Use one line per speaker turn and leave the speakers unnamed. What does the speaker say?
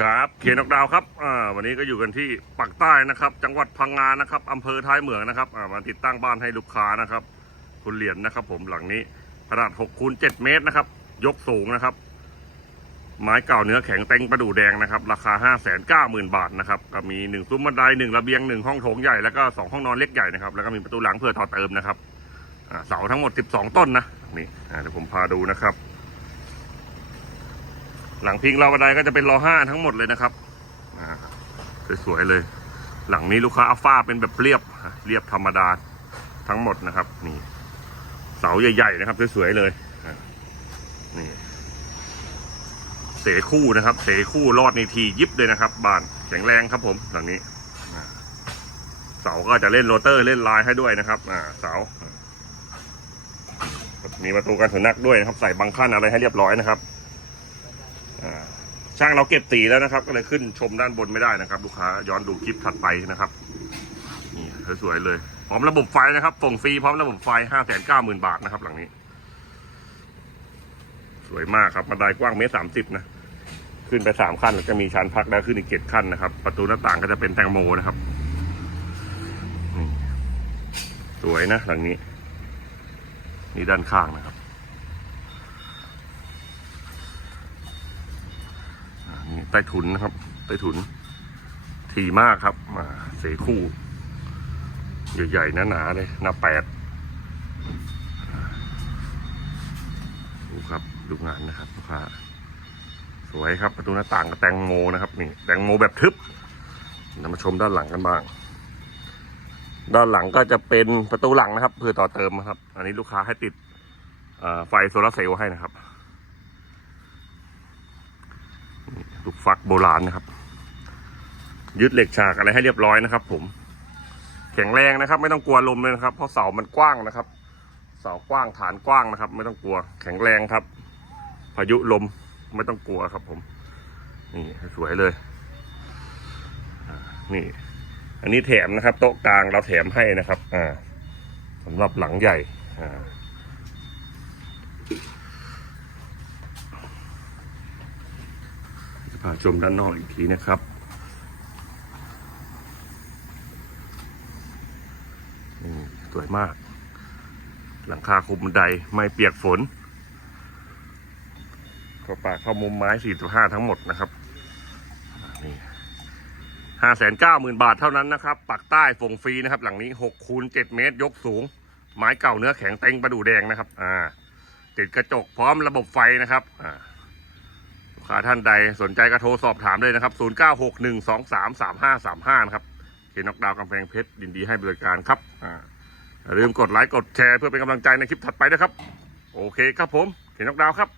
ครับเขียนออกดาวครับอ่าวันนี้ก็อยู่กันที่ปักใต้นะครับ จังหวัดพังงานะครับอำเภอท้ายเหมืองนะครับอ่ามาติดตั้งบ้านให้ลูกค้านะครับ คุณเหรียญนะครับ ผมหลังนี้ขนาด6คูณ7เมตรนะครับ ยกสูงนะครับ ไม้เก่าเนื้อแข็งเต็งประดู่แดงนะครับ ราคา 5 9 0 0 0 0 บาทนะครับก็มี1ซุ้มบันได1ระเบียง1ห้องโถงใหญ่แล้วก็2ห้องนอนเล็กใหญ่นะครับแล้วก็มีประตูหลังเพื่อต่อเติมนะครับอ่าเสาทั้งหมด 12 ต้นนะนี่อ่าเดี๋ยวผมพาดูนะครับ หลังพิงราวบันไดก็จะเป็นรอห้าทั้งหมดเลยนะครับสวยๆเลย หลังนี้ลูกค้าอัลฟาเป็นแบบเรียบเรียบธรรมดาทั้งหมดนะครับ นี่ เสาใหญ่ๆนะครับสวยๆเลยนี่เสคู่นะครับ เสคู่รอดในทียิบเลยนะครับบ้านแข็งแรงครับผมหลังนี้เสาก็จะเล่นโรเตอร์เล่นลายให้ด้วยนะครับ อ่า เสา มีประตูกันสุนัขด้วยนะครับ ใส่บังขั้นอะไรให้เรียบร้อยนะครับ ช่างเราเก็บตีแล้วนะครับ ก็เลยขึ้นชมด้านบนไม่ได้นะครับ ลูกค้าย้อนดูคลิปถัดไปนะครับนี่สวยๆเลยพร้อมระบบไฟนะครับส่งฟรีพร้อมระบบไฟห้าแสนเก้าหมื่นบาทนะครับ หลังนี้ สวยมากครับบันไดกว้างเมตรสามสิบนะขึ้นไปสามขั้นแล้วจะมีชานพักแล้วขึ้นอีกเจ็ดขั้นนะครับ ประตูหน้าต่างก็จะเป็นแตงโมนะครับนี่สวยนะหลังนี้ นี่ด้านข้างนะครับ ใต้ถุนนะครับ ใต้ถุนทีมากครับมาเสคู่ ใหญ่ๆหนาๆเลยหน้าแปดดูครับดูงานนะครับลูกค้าสวยครับประตูหน้าต่างกับแตงโมนะครับนี่แตงโมแบบทึบเรามาชมด้านหลังกันบ้าง ด้านหลังก็จะเป็นประตูหลังนะครับเพื่อต่อเติมนะครับ อันนี้ลูกค้าให้ติดไฟโซลาร์เซลล์ให้นะครับ ลูก ฟักโบราณนะครับ ยึดเหล็กฉากอะไรให้เรียบร้อยนะครับ ผม แข็งแรงนะครับ ไม่ต้องกลัวลมเลยนะครับ เพราะเสามันกว้างนะครับ เสากว้างฐานกว้างนะครับ ไม่ต้องกลัว แข็งแรงครับ พายุลมไม่ต้องกลัวครับ ผม นี่สวยเลยนี่ อันนี้แถมนะครับ โต๊ะกลางเราแถมให้นะครับ อ่าสำหรับหลังใหญ่ อ่า จะ พาชมด้านนอกอีกทีนะครับ นี่สวยมาก หลังคาคุมบันไดไม่เปียกฝนเข้าปากเข้ามุมไม้สี่ห้าทั้งหมดนะครับนี่ห้าแสนเก้าหมื่นบาทเท่านั้นนะครับ ปักใต้ฝงฟรีนะครับ หลังนี้หกคูณเจ็ดเมตร ยกสูง ไม้เก่าเนื้อแข็งเต็งประดูแดงนะครับ อ่า ติดกระจกพร้อมระบบไฟนะครับ อ่า ลูกค้าท่านใดสนใจก็โทรสอบถามเลยนะครับ 0961233535 นะครับเคนอกดาวกำแพงเพชรดินดีให้บริการครับอ่าอย่าลืมกดไลค์กดแชร์เพื่อเป็นกำลังใจในคลิปถัดไปนะครับ โอเคครับผมเคนอกดาวครับ